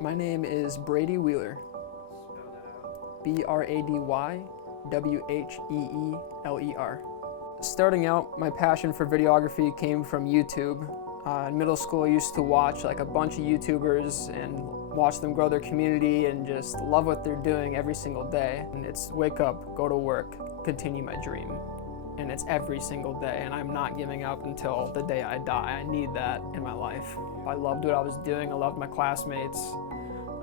My name is Brady Wheeler. BRADYWHEELER. Starting out, my passion for videography came from YouTube. In middle school, I used to watch like a bunch of YouTubers and watch them grow their community and just love what they're doing every single day. And it's wake up, go to work, continue my dream. And it's every single day, and I'm not giving up until the day I die. I need that in my life. I loved what I was doing. I loved my classmates.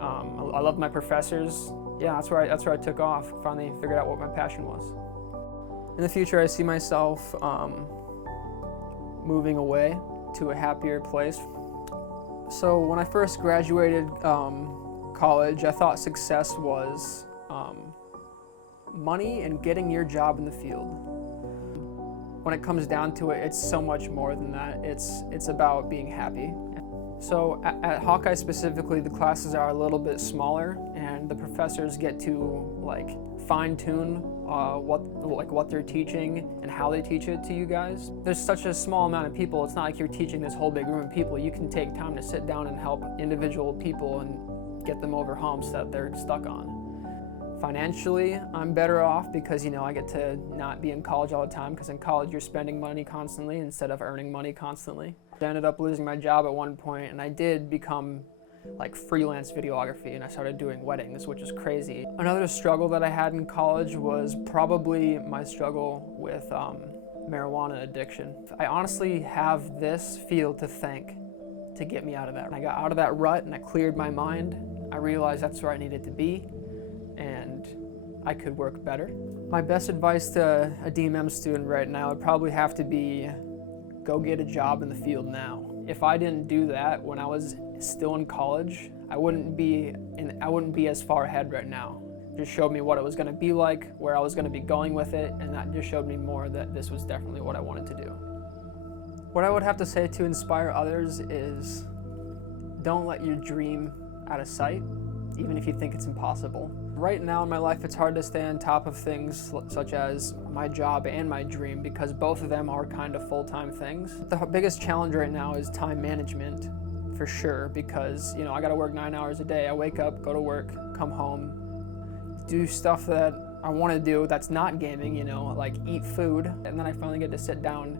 I loved my professors. Yeah, that's where I took off. Finally figured out what my passion was. In the future, I see myself moving away to a happier place. So when I first graduated college, I thought success was money and getting your job in the field. When it comes down to it, it's so much more than that. It's about being happy. So at Hawkeye specifically, the classes are a little bit smaller, and the professors get to like fine-tune what they're teaching and how they teach it to you guys. There's such a small amount of people. It's not like you're teaching this whole big room of people. You can take time to sit down and help individual people and get them over humps that they're stuck on. Financially, I'm better off because, I get to not be in college all the time, because in college you're spending money constantly instead of earning money constantly. I ended up losing my job at one point, and I did become like freelance videography, and I started doing weddings, which is crazy. Another struggle that I had in college was probably my struggle with marijuana addiction. I honestly have this field to thank to get me out of that. When I got out of that rut and I cleared my mind, I realized that's where I needed to be, and I could work better. My best advice to a DMM student right now would probably have to be go get a job in the field now. If I didn't do that when I was still in college, I wouldn't be as far ahead right now. It just showed me what it was going to be like, where I was going to be going with it, and that just showed me more that this was definitely what I wanted to do. What I would have to say to inspire others is don't let your dream out of sight, even if you think it's impossible. Right now in my life, it's hard to stay on top of things such as my job and my dream, because both of them are kind of full-time things. The biggest challenge right now is time management, for sure, because I gotta work 9 hours a day. I wake up, go to work, come home, do stuff that I want to do that's not gaming, like eat food, and then I finally get to sit down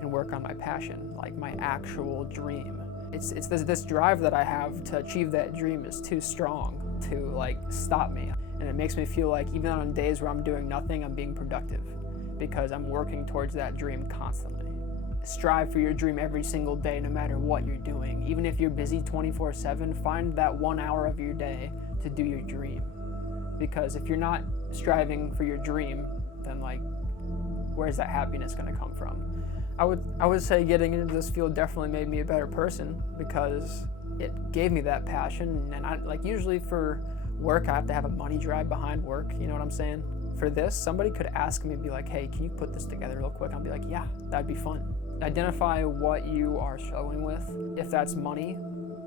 and work on my passion, like my actual dream. It's this drive that I have to achieve that dream is too strong to stop me. And it makes me feel like even on days where I'm doing nothing, I'm being productive because I'm working towards that dream constantly. Strive for your dream every single day, no matter what you're doing. Even if you're busy 24/7, find that 1 hour of your day to do your dream. Because if you're not striving for your dream, then where's that happiness gonna come from? I would say getting into this field definitely made me a better person because it gave me that passion. And usually for work, I have to have a money drive behind work, you know what I'm saying? For this, somebody could ask me, be like, hey, can you put this together real quick? I'll be like, yeah, that'd be fun. Identify what you are struggling with. If that's money,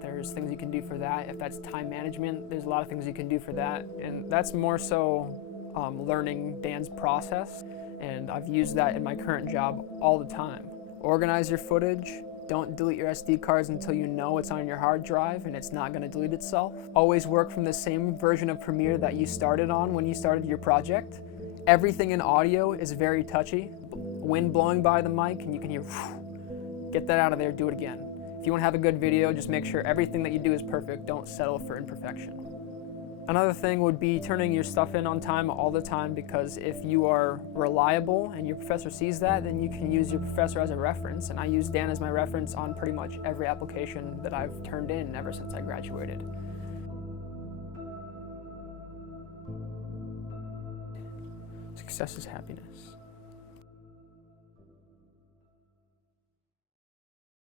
there's things you can do for that. If that's time management, there's a lot of things you can do for that. And that's more so learning Dan's process. And I've used that in my current job all the time. Organize your footage. Don't delete your SD cards until you know it's on your hard drive and it's not gonna delete itself. Always work from the same version of Premiere that you started on when you started your project. Everything in audio is very touchy. Wind blowing by the mic and you can hear, get that out of there, do it again. If you wanna have a good video, just make sure everything that you do is perfect. Don't settle for imperfection. Another thing would be turning your stuff in on time all the time, because if you are reliable and your professor sees that, then you can use your professor as a reference. And I use Dan as my reference on pretty much every application that I've turned in ever since I graduated. Success is happiness.